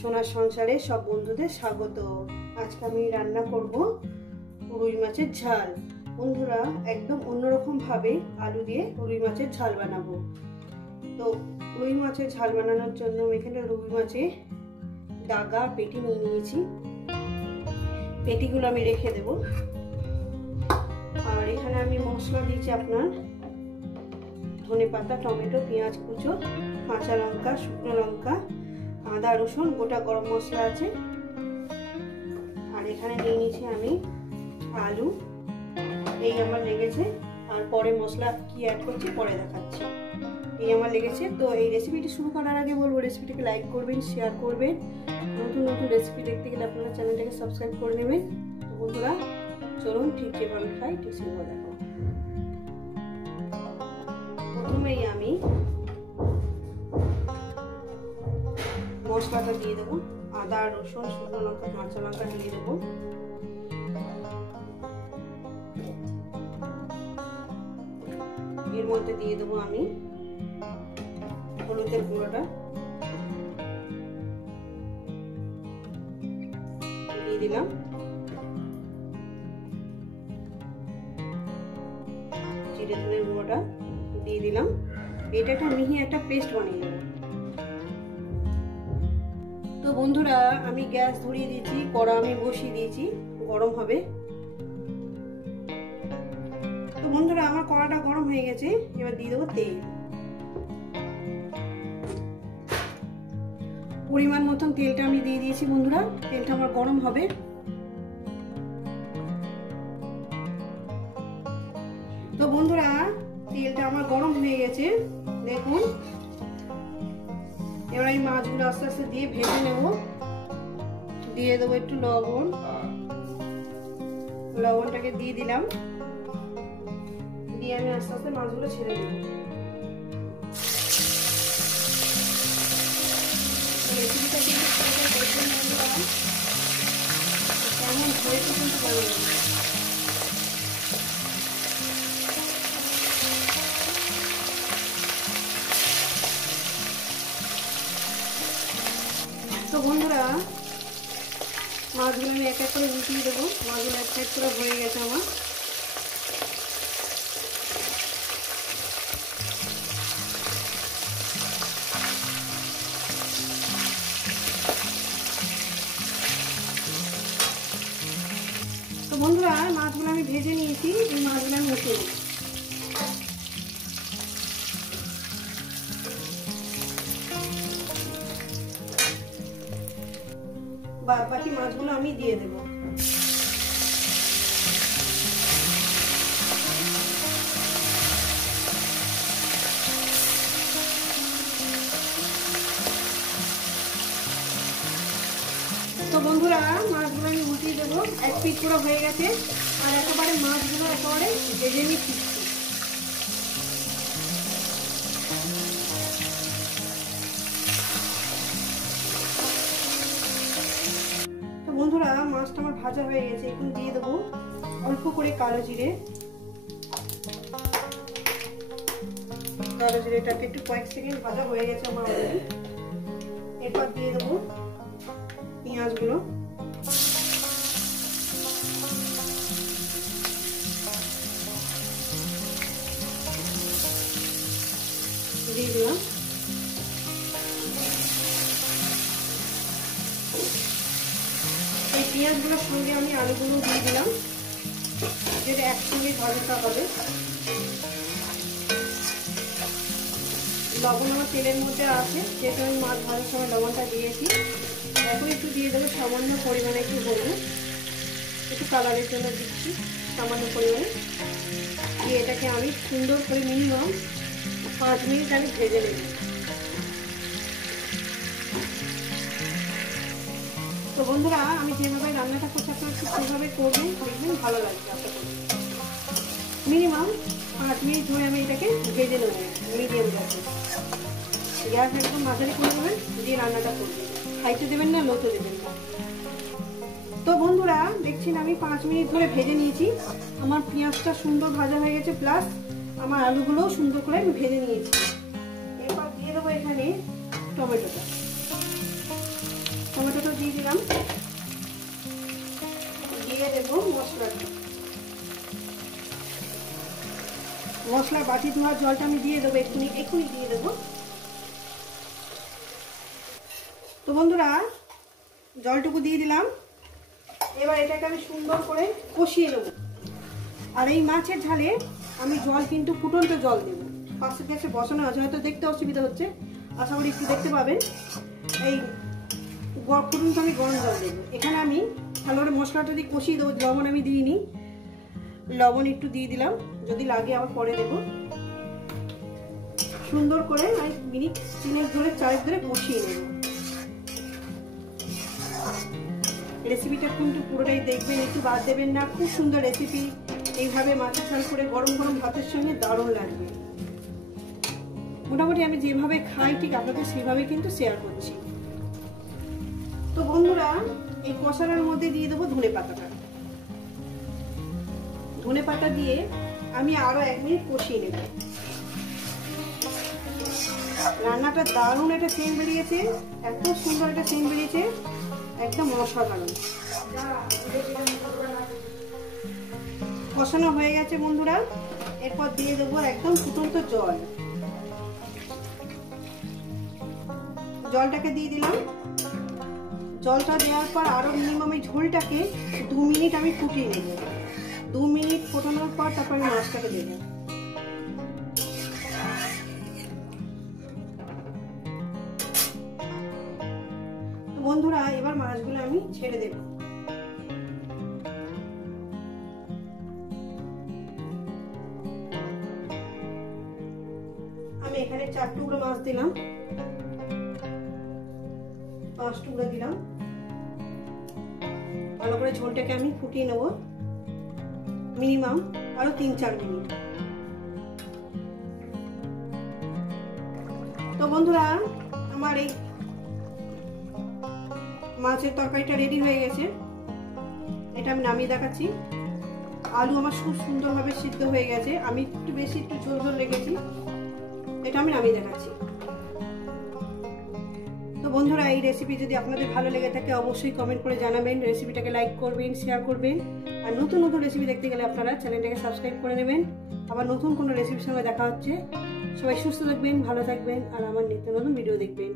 সোনার সংসারে সব বন্ধুদের স্বাগত। আজকে আমি রান্না করব রুই মাছের ঝাল। বন্ধুরা, একদম অন্যরকম ভাবে আলু দিয়ে রুই মাছের ঝাল বানাবো। তো রুই মাছের ঝাল বানানোর জন্য আমি এখানে রুই মাছের ডাগা পেটি নিয়ে নিয়েছি। পেটিগুলো আমি রেখে দেব। আর এখানে আমি মশলা দিয়েছি আপনার ধনেপাতা, টমেটো, পেঁয়াজ কুচো, কাঁচা লঙ্কা, শুকনো লঙ্কা, আদা, রসুন, গোটা গরম মশলা আছে। আর এখানে নিয়ে নিয়েছি আমি আলু, এই আমার লেগেছে। আর পরে মশলা কি অ্যাড করছি পরে দেখাচ্ছি। এই আমার লেগেছে। তো এই রেসিপিটি শুরু করার আগে বলবো রেসিপিটিকে লাইক করবেন, শেয়ার করবেন। নতুন নতুন রেসিপি দেখতে গেলে আপনারা চ্যানেলটাকে সাবস্ক্রাইব করে নেবেন। তো বন্ধুরা চলুন, ঠিক যেভাবে খাই ঠিক সেভাবে দেখো। প্রথমেই আমি মশলাটা দিয়ে দেবো। আদা, রসুন, শুকনো লঙ্কা, কাঁচা লঙ্কা দিয়ে দেবো। এর মধ্যে দিয়ে দেবো আমি হলুদের গুঁড়োটা দিয়ে দিলাম। জিরে ধনের গুঁড়োটা দিয়ে দিলাম। এটা একটা মিহি একটা পেস্ট বানিয়ে নেব। তো বন্ধুরা, আমি গ্যাস ধরিয়ে দিয়েছি, কড়া আমি বসিয়ে দিয়েছি, গরম হবে। তো বন্ধুরা, আমার কড়াটা গরম হয়ে গেছে। এবার দিয়ে দেবো তেল। পরিমাণ মতন তেলটা আমি দিয়ে দিয়েছি। বন্ধুরা, তেলটা আমার গরম হবে। তো বন্ধুরা, তেলটা আমার গরম হয়ে গেছে, দেখুন। এবার আমি মাছগুলো আস্তে আস্তে দিয়ে ভেজে নেব। দিয়ে দেবো একটু লবণ, লবণটাকে দিয়ে দিলাম। দিয়ে আমি আস্তে আস্তে মাছগুলো ছেড়ে দেবো। রেসিপিটা কিন্তু কেমন হয়েছে কিন্তু পারবেন। তো বন্ধুরা, মাছগুলো আমি এক এক করে উঠিয়ে দেবো। মাছগুলো এক সাইড করে হয়ে গেছে আমার। তো বন্ধুরা, মাছগুলো আমি ভেজে নিয়েছি। এই মাছগুলো আমি উঠিয়ে নেব। বাদ বাকি মাছগুলো আমি দিয়ে দেব। তো বন্ধুরা, মাছগুলো আমি উঠিয়ে দেবো। এক পিঠ পুরো হয়ে গেছে। আর একেবারে মাছগুলো একেবারে ভেজে নিচ্ছি। বন্ধুরা, মাছটা আমার ভাজা হয়ে গেছে। এখন দিয়ে দেবো অল্প করে কালো জিরে। কালো জিরেটাকে একটু কয়েক সেকেন্ড ভাজা হয়ে গেছে আমার। এরপর দিয়ে দেবো পেঁয়াজগুলো। দিয়ে দিলাম। এই পেঁয়াজগুলোর সঙ্গে আমি আলুগুলো দিয়ে দিলাম, যেটা একসঙ্গে ভাজাটা হবে। লবণ আমার তেলের মধ্যে আছে, যেহেতু আমি মাছ ভাজার সময় লবণটা দিয়েছি। এখন একটু দিয়ে দেবো সামান্য পরিমাণে একটু হলুদ, একটু কালারের জন্য দিচ্ছি সামান্য পরিমাণে। দিয়ে এটাকে আমি সুন্দর করে মিনিমাম 5 মিনিট আমি ভেজে নেব। তো বন্ধুরা, আমি যেভাবে রান্নাটা করতে পারছি সেভাবে করবেন, দেখবেন ভালো লাগবে। আশা করি মিনিমাম 5 মিনিট ধরে আমি এটাকে ভেজে নেব মিডিয়াম গ্যাসে। গ্যাস একদম মাঝারি করে দেবেন, দিয়ে রান্নাটা করবেন। হাইতে দেবেন না, লোতে দেবেন না। তো বন্ধুরা, দেখছেন আমি 5 মিনিট ধরে ভেজে নিয়েছি। আমার পেঁয়াজটা সুন্দর ভাজা হয়ে গেছে, প্লাস আমার আলুগুলোও সুন্দর করে আমি ভেজে নিয়েছি। এরপর দিয়ে দেবো এখানে টমেটোটা। দিয়ে দিলাম, দিয়ে দেবো মশলাটা। মশলা বাটি ধোয়ার জলটা আমি দিয়ে দেবো, এক্ষুনি দিয়ে দেবো। তো বন্ধুরা জলটুকু দিয়ে দিলাম, এবার এটাকে আমি সুন্দর করে কষিয়ে নেব। আর এই মাছের ঝালে আমি জল কিন্তু ফুটন্ত জল দেবো, পাশে গ্যাসে বসানো আছে, হয়তো দেখতে অসুবিধা হচ্ছে, আশা করি একটু দেখতে পাবেন। এই ফুটন্ত আমি গরম জল দেবো। এখানে আমি ভালো করে মশলাটা দিয়ে কষিয়ে দেবো, লবণ আমি দিইনি, লবণ একটু দিয়ে দিলাম, যদি লাগে আবার পরে দেবো। সুন্দর করে আমি মিনিট 3 ধরে 4 ধরে কষিয়ে নেব। রেসিপিটা কিন্তু পুরোটাই দেখবেন, একটু বাদ দেবেন না, খুব সুন্দর রেসিপি। এইভাবে মাছের ঝাল করে গরম গরম ভাতের সঙ্গে দারুণ লাগবে। মোটামুটি আমি যেভাবে খাই ঠিক আপনাদের সেভাবে কিন্তু শেয়ার করছি। তো বন্ধুরা এই কষানোর মধ্যে দিয়ে দেবো ধনে পাতাটা। ধনে পাতা দিয়ে আমি আরো 1 মিনিট কষিয়ে নেব। রান্নাটা দারুণ একটা সেন্ট বেরিয়েছে, এত সুন্দর একটা সেন্ট বেরিয়েছে, একদম অসাধারণ। কষানো হয়ে গেছে বন্ধুরা, এরপর দিয়ে দেবো একদম ফুটন্ত জল। জলটাকে দিয়ে দিলাম। জলটা দেওয়ার পর আরো মিনিমাম এই ঝোলটাকে 2 মিনিট আমি ফুটিয়ে নেব। 2 মিনিট ফোটানোর পর তারপর আমি মাছটাকে দেবো। বন্ধুরা এবার মাছগুলো আমি ছেড়ে দেব। আমি এখানে 4 টুকরো মাছ দিলাম, 5 টুকরো দিলাম। ভালো করে ঝোলটাকে আমি ফুটিয়ে নেব, মিনিমাম আরো 3-4 মিনিট। তো বন্ধুরা আমার এই মাছের তরকারিটা রেডি হয়ে গেছে, এটা আমি নামিয়ে দেখাচ্ছি। আলু আমার খুব সুন্দরভাবে সিদ্ধ হয়ে গেছে, আমি একটু বেশি একটু ঝোল ঝোল রেখেছি, এটা আমি নামিয়ে দেখাচ্ছি। তো বন্ধুরা এই রেসিপি যদি আপনাদের ভালো লেগে থাকে অবশ্যই কমেন্ট করে জানাবেন, রেসিপিটাকে লাইক করবেন, শেয়ার করবেন। আর নতুন নতুন রেসিপি দেখতে গেলে আপনারা চ্যানেলটাকে সাবস্ক্রাইব করে নেবেন। আবার নতুন কোনো রেসিপির সঙ্গে দেখা হচ্ছে। সবাই সুস্থ থাকবেন, ভালো থাকবেন, আর আমার নিত্য নতুন ভিডিও দেখবেন।